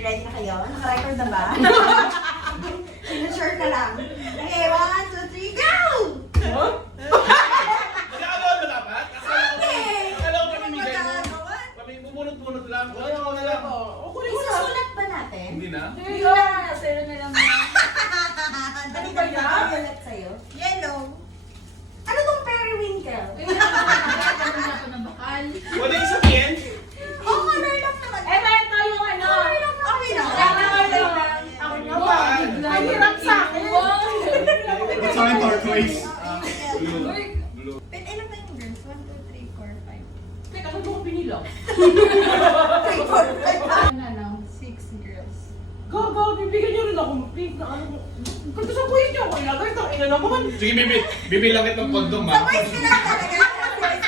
ready na kayo? Naka-record na ba? Sinusure na lang. Okay, 1, 2, 3, go! Nag-aagawan mo dapat? Akala ko pamimigay mo. Bumunot-bunot lang. Oo, na lang. Isusulat ba natin? Hindi na? Hindi na, zero na lang. Ano ba yan? Nakabulat sa'yo? Yellow. Ano tong periwinkle? Ano na ako ng bakal. Wala yung sabihin? Oh, color lang naman. Eh, ba ito yung ano? Color lang naman. Okay lang. Ako nga ba? Ang hirap sa akin. Ba't sa akin turquoise? Blue. Uy, Blue. Wait, ilan na yung girls? 1, 2, 3, 4, 5. teka, ano ko pinilaw? 3, 4, 5. Ano lang, 6 girls. Gaga, bibigyan niyo rin ako ng pink na ano. Kasi sa quiz niyo ako ilagay, itong ina naman. Sige, bibilang kitang kondom ha. Boys ka lang talaga.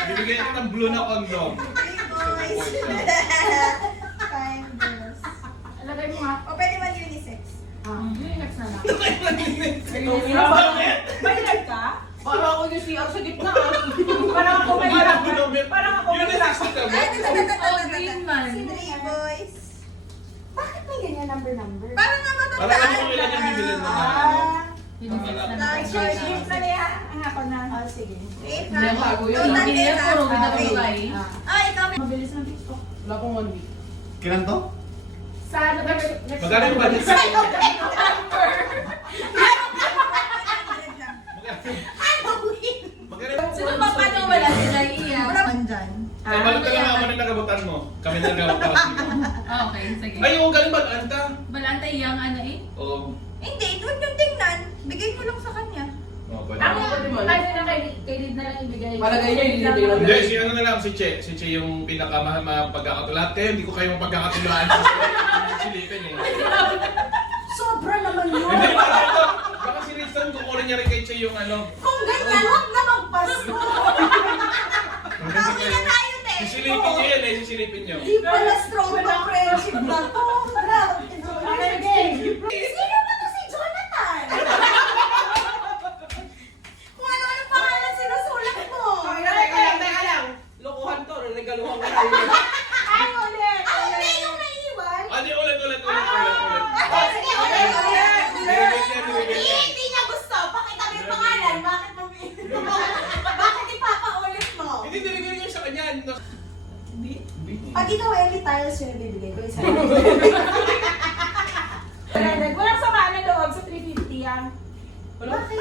Bibigyan kita ng blue na kondom. 3 boys. 5 girls. Ilagay mo nga. O pwede man unisex. Next na lang. Ang dami! Bayad ka? Para ako yung CR sa gitna. Parang ako may Parang ako Yun may na sa kami. green man. 3 boys. Bakit may ganyan number? Parang nga Para matandaan. alam mo kung ilan yung bibilin mo na. Gift na niya. Ang ako na. Oh, sige. 8 Hindi ha? bago yun. Total Hindi 10 na puro ha? kita kulay. Ah, ikaw may... Mabilis ng TikTok. Wala pong 1 week. Kailan to? Sa next Magkano yung budget? Magkano? Sino pa paano wala sila iya? Wala man dyan. Balik ka lang ako ng nagabutan mo. Kami na nagabutan dito. Okay, sige. Ay, yung galing balaan ka. Balanta iyang ano eh? Oo. Hindi, huwag niyong tingnan. Bigay mo lang sa kanya. Oo, pwede. Ako, ano na kay Lid na lang ibigay. Malagay niya, hindi niya pinag- Hindi, si ano na lang, si Che. Si Che yung pagkakatulat. Kaya hindi ko kayo mapagkakatulaan. Silipin eh. Sobra naman yun. Hindi, parang ito. Baka si Rizan, kukunin niya rin kay Che yung ano. Kung ganyan, huwag na magpasko. Pauwi na tayo, te. Sisilipin niyo yan eh, sisilipin niyo. Di pala strong to friendship na to. Grabe. Sino ba to si Jonathan? Kung ano-ano pangalan sinusulat mo. Teka lang. Lokohan to, regaluhan ko tayo. Ay, ulit. Ah, hindi yung naiiwan. Ano yung ulit. Ah, sige, ulit. Bibigyan. Hindi niya gusto. Pakita mo yung pangalan. Bakit mo Bakit ipapaulit mo? Hindi, nilagay niyo sa kanya. Pag ikaw, Ellie, tiles yung ibibigay ko. Isa. Walang sama na loob sa 350 yan. Bakit?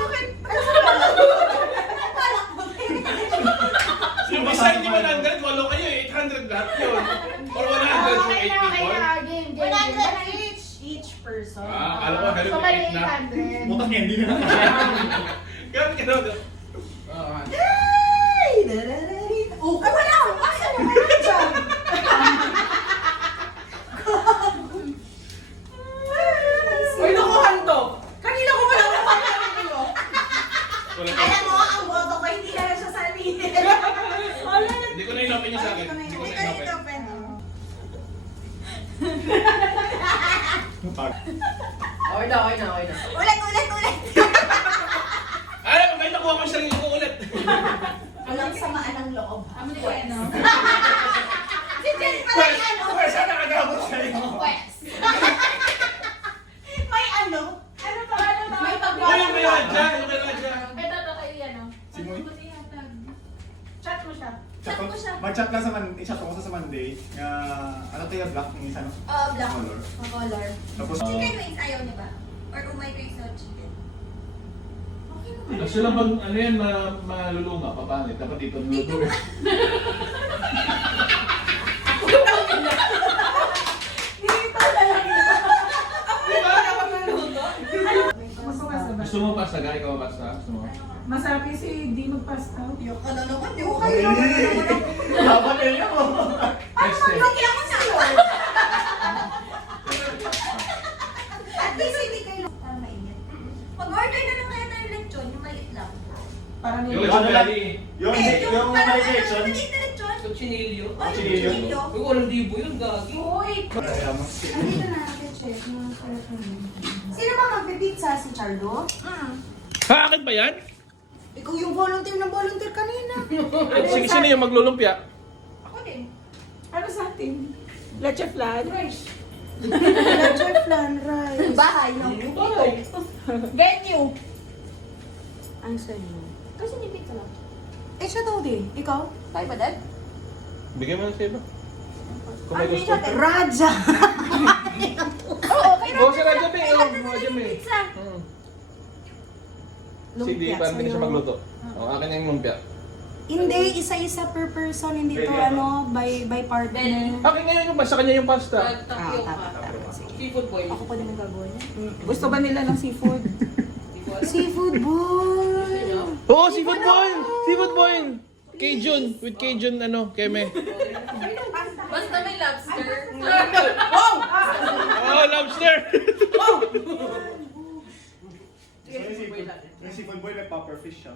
Yung isa hindi 100, walo kayo eh. 800 lahat yun. Or 100 for 8 people. Game. 100 Each person. Ah, alam ko, pero So, may mali 8 na. 800. Mukhang hindi na. Ganun ka daw. Ay! Oh, ay, wala akong kasi ano meron dyan? Uy, lokohan to. Kanina ko pa lang naman ko. Wala ka. Alam mo, ang boto ko hindi na siya sabihin. Hindi ko na inopen niya sa akin. Hindi ko na Ikaw inopen. dito, pen. Okay na. Ulit. Ay, may nakuha ko yung sarili ko ulit. Walang samaan ng loob. Ano na yan, no? Si Jen pala yung ano. Pwes, saan nakagabot sa'yo? West. May ano? Ano pa? May Oh, yung may radya. Yung may radya. Ito to kayo yan, no? Si Moy. Ano ba tiyatag? Chat mo siya. Chat ko siya. Mag-chat lang sa Monday. I-chat ako sa Monday. Ano to yung black yung isa, no? Black. Color. Color. Tapos, Chicken wings, ayaw niyo ba? Or umay kayo sa chicken? Okay naman. Gusto lang bang ano yan, malulunga, papangit. Dapat dito niluluto. Dito na lang yun. Diba? Dapat naluluto. Gusto mo pasta? Gari ka ba pasta? Gusto mo? Masarap yung si di magpasta. Yung ka na naman, di ko kayo naman. dapat yun ako. Teste. Magkailan ko sa'yo. At least hindi kayo para mainit. Mag-order na lang kayo ng lechon, yung maliit lang. Parang Yung yun. Ano lang? belly. Yung parang may kitchen. maliit na lechon. Kutsinilyo. Oh, yung Chinillo. chinillo. Uy, walang libo yun, gagi. Uy! Kaya mo. Andito na natin, check. Sino ba magpipizza? Si Charlo? Ha, akin ba yan? Ikaw yung volunteer ng volunteer kanina. Sige, sino yung maglulumpia? Ako din. Ano sa atin? Leche flan? Leche flan rice. Bahay, no? Venue. Ang sa'yo. Kasi ni pizza lang. Eh, siya daw din. Ikaw? Tayo ba, Dad? Bigyan mo na sa iba. Kung may Ano gusto. yung natin? Raja! Oo, kay Oo, si Raja May. Kay Oo, Raja na Raja lang May. yung pizza. Hindi, Lumpia parang hindi siya sa'yo. magluto. Oo, akin na yung lumpia. Hindi, isa-isa per person. Hindi to Pwede ano, by partner. Akin ngayon yung sa kanya yung pasta. Seafood boy. Ako pa din ang gagawa niya. Gusto ba nila ng seafood? Seafood boy! Oo, seafood boil! Seafood boil! Cajun, with Cajun keme. Basta may lobster. Oh, lobster! Yung seafood boy, may puffer fish siya.